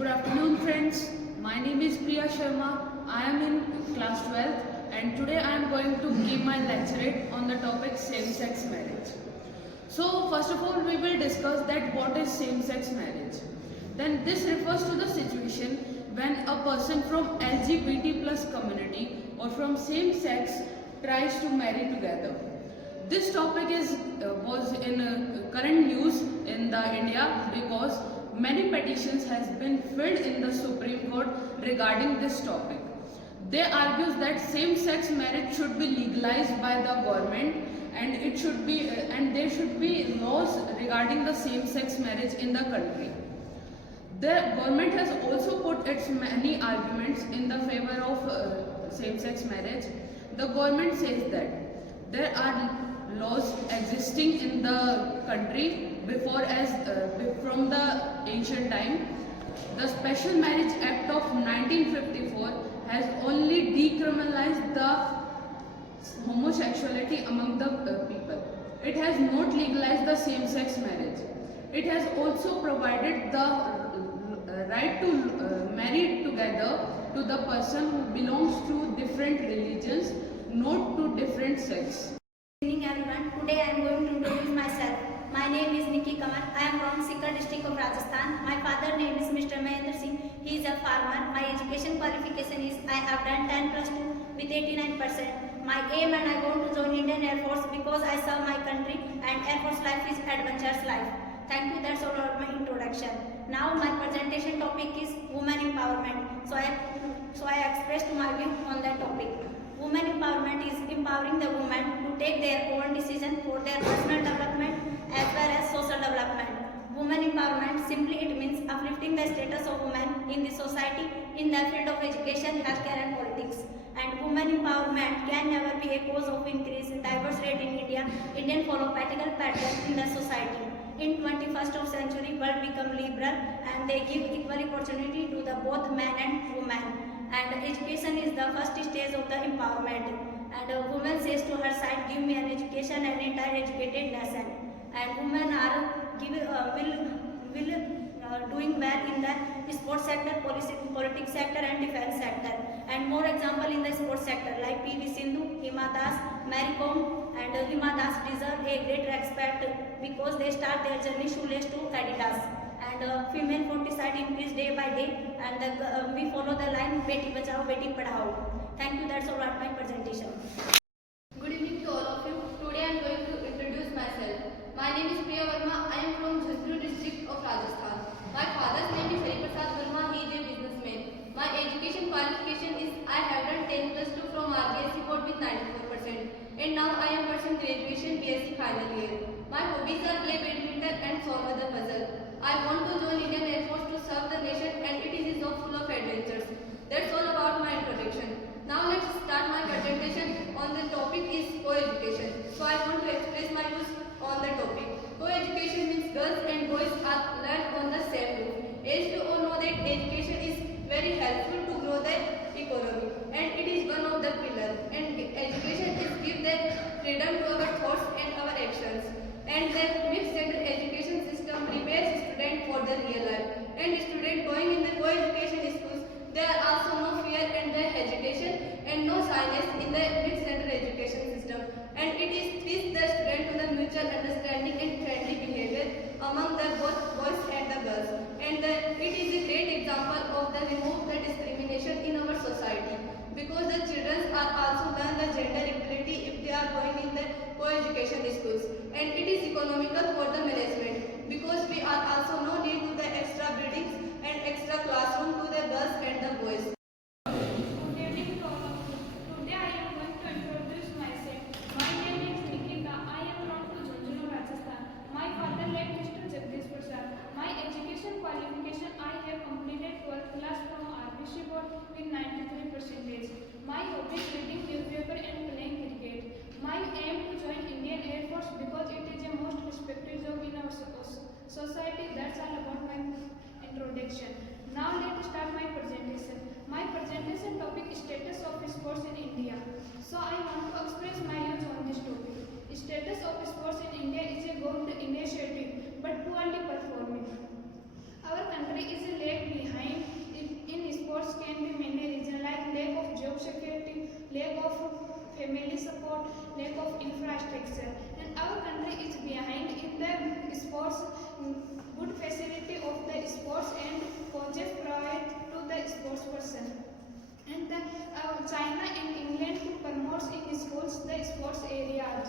Good afternoon friends. My name is Priya Sharma. I am in class 12th and today I am going to give my lecture on the topic same-sex marriage. So first of all we will discuss that what is same-sex marriage. Then this refers to the situation when a person from LGBT plus community or from same sex tries to marry together. This topic was in current news in the India because many petitions has been filled in the Supreme Court regarding this topic. They argues that same-sex marriage should be legalized by the government and it should be and there should be laws regarding the same-sex marriage in the country. The government has also put its many arguments in the favor of same-sex marriage. The government says that there are laws existing in the country before from the ancient time. The Special Marriage Act of 1954 has only decriminalized the homosexuality among the people. It has not legalized the same-sex marriage. It has also provided the right to marry together to the person who belongs to different religions, not to different sects. Good evening everyone. Today I am going to introduce myself. My name is Nikki Kamar. I am from Sikar district of Rajasthan. My father name is Mr. Mahendra Singh. He is a farmer. My education qualification is I have done 10 plus 2 with 89%. My aim and I want to join Indian Air Force because I serve my country and Air Force life is adventurous life. Thank you. That's all about my introduction. Now my presentation topic is women empowerment. So I expressed my view on that topic. Women empowerment is empowering the women to take their own decision for their personal development as well as social development. Women empowerment simply it means uplifting the status of women in the society in the field of education, healthcare and politics. And women empowerment can never be a cause of increase in diverse rate in India. Indian follow practical pattern in the society. In 21st century, world become liberal and they give equal opportunity to the both men and women. And education is the first stage of the empowerment. And a woman says to her side, give me an education and entire educated nation. And women are doing well in the sports sector, politics sector and defense sector. And more example in the sports sector like PV Sindhu, Hima Das, Mary Kom and Hima Das deserve a great respect because they start their journey shoeless to Adidas. And female foeticide increase day by day and we follow the line Beti Bachao, Beti Padhao. Thank you, that's all about my presentation. Good evening to all of you. Today I am going to introduce myself. My name is Priya Verma. I am from Jhanjhari district of Rajasthan. My father's name is Hari Prasad Verma. He is a businessman. My education qualification is I have done 10 plus 2 from RBSC board with 94%. And now I am pursuing graduation BSc final year. My hobbies are play badminton and solve the puzzle. I want to join Indian Air Force to serve the nation and it is a job full of adventures. That's all about my introduction. Now let's start my presentation on the topic is co-education. So I want to express my views on the topic. Co-education means girls and boys are learned on the same roof. As you all know that education is very helpful to grow the economy and it is one of the pillars. And education is give the freedom to our thoughts and our actions. And the mixed gender education system prepares students for the real life. And students going in the co-education schools, there are also no fear and the hesitation and no shyness in the mixed gender education system. And it is teach the student to the mutual understanding and friendly behavior among the both boys and the girls. And it is a great example of the remove the discrimination in our society. Because the children are also learn the gender equality if they are going in the co-education schools. And it is economical for the management because we are also no need to the extra buildings and extra classroom to the girls and the boys. Good evening to all of you. Today I am going to introduce myself. My name is Nikita. I am from Jhanjhari, Rajasthan. My father like Mr. Jagdish Prasad. My education qualification I have completed 12th class from RBC board with 93%. My hobby is reading newspaper and playing cricket. My aim to join Indian Air Force because it is a most respected job in our society. That's all about my introduction. Now let us start my presentation. My presentation topic is status of sports in India. So I want to express my views on this topic. Status of sports in India is a good initiative but poorly performing. Our country is lag behind lack of infrastructure. And our country is behind in the sports, good facility of the sports and coaches provide to the sports person. And China and England to promote in schools the sports areas.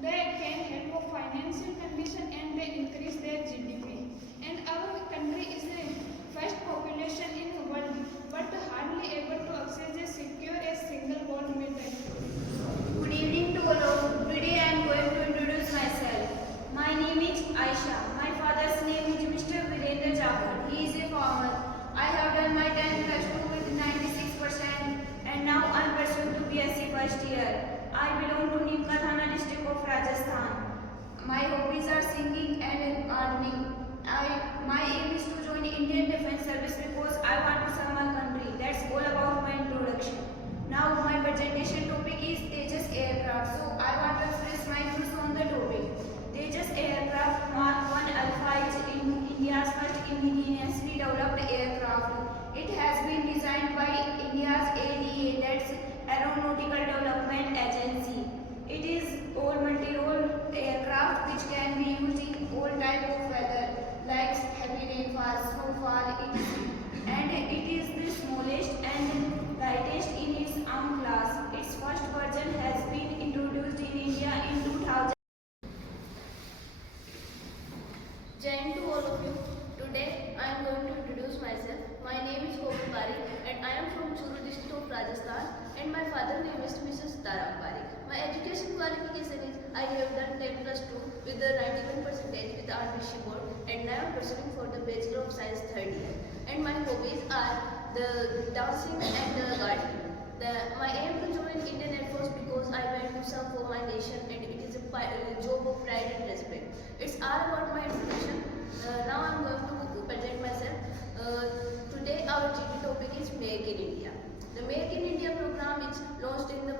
They can help of financial condition and they increase their GDP. And our country is the first population in the world, but hardly able to access a secure a single gold medal. Good evening to all of you. Today I am going to introduce myself. My name is Aisha. My father's name is Mr. Virendra Jakhar. He is a farmer. I have done my 10th plus 2 with 96% and now I am pursuing to BSc first year. I belong to Nimka Thana district of Rajasthan. My hobbies are singing and earning. My aim is to join Indian Defence Service because I want to serve my country. That's all about my introduction. Now my presentation topic is Tejas aircraft. So I want to express my views on the topic. Tejas aircraft Mark 1 Alpha is India's first indigenously developed aircraft. It has been designed by India's ADA, that's Aeronautical Development Agency. It is all multi-role aircraft which can be used in all type of weather like heavy rainfall, snowfall, etc. And it is the smallest and lightest in its own class. Its first version has been introduced in India in 2000. Jai to all of you. Today I am going to introduce myself. My name is Komal Parikh and I am from Churu district of Rajasthan and my father name is Mr. Sitaram Parikh. My education qualification is I have done 10 plus 2 with the 91 percentage with RBC board and now I am pursuing for the Bachelor of Science 3rd year. And my hobbies are the dancing and the gardening. My aim to join Indian Air Force because I want to serve for my nation and it is a job of pride and respect. It's all about my introduction. Now I am going to present myself. Today our GD topic is Make in India. The Make in India program is launched in the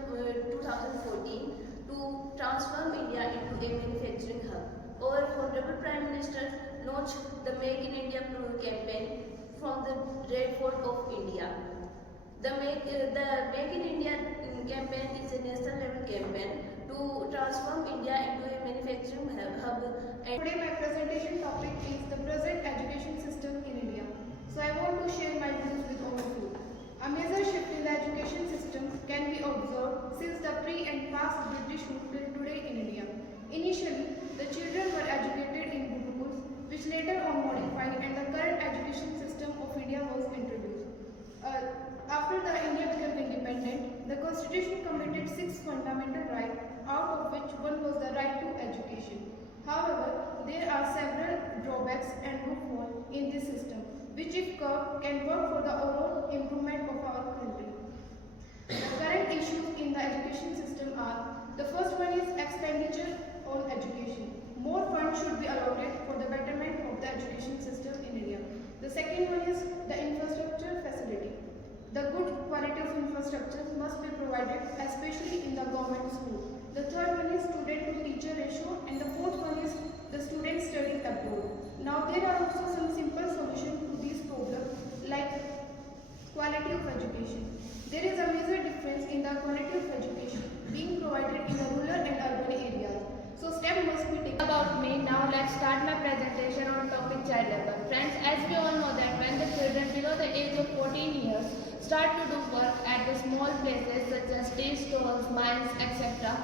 2014 to transform India into a manufacturing hub. Our Honorable Prime Minister launched the Make in India campaign from the Red Fort of India. The Make in India campaign is a national level campaign to transform India into a manufacturing hub. And Today my presentation topic is the present education system in India. So I want to share my views with all of you. A major shift in the education system can be observed since the pre and past British rule till today in India. Initially, the children were educated in Gurukuls, which later on modified and the current education system of India was introduced. After the India became independent, the constitution committed 6 fundamental rights, out of which one was the right to education. However, there are several drawbacks and loopholes in this system, which if curbed can work for the overall improvement of our country. The current issues in the education system are: the first one is expenditure on education. More funds should be allotted for the betterment of the education system in India. The second one is the infrastructure facility. The good quality of infrastructure must be provided, especially in the government school. The third one is student to teacher ratio, and the fourth one is the student studying abroad. Now there are also some simple solutions to these problems like quality of education. There is a major difference in the quality of education being provided in the rural and urban areas. So steps must be taken. About me, now let's start my presentation on topic child labor. Friends, as we all know that when the children below the age of 14 years start to do work at the small places such as tea stalls, mines, etc.,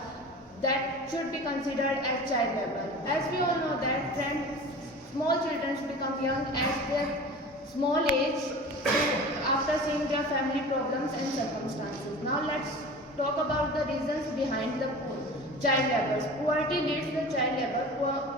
that should be considered as child labor. As we all know that friends, small children become young at their small age after seeing their family problems and circumstances. Now let's talk about the reasons behind the child labor. Poverty leads to child labor.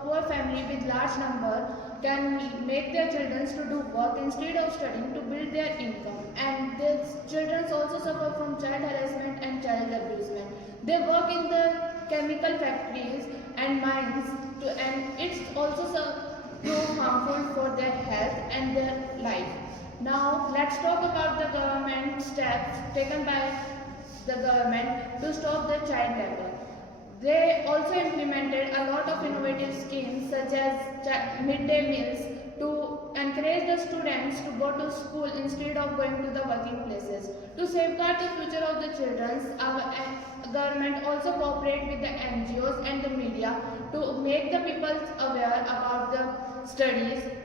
Poor family with large number can make their children to do work instead of studying to build their income. And these children also suffer from child harassment and child abusement. They work in the chemical factories and mines and it's also so harmful for their health and their life. Now let's talk about the government steps taken by the government to stop the child labor. They also implemented a lot of innovative schemes such as midday meals to encourage the students to go to school instead of going to the working places. To safeguard the future of the children, our government government also cooperate with the NGOs and the media to make the people aware about the studies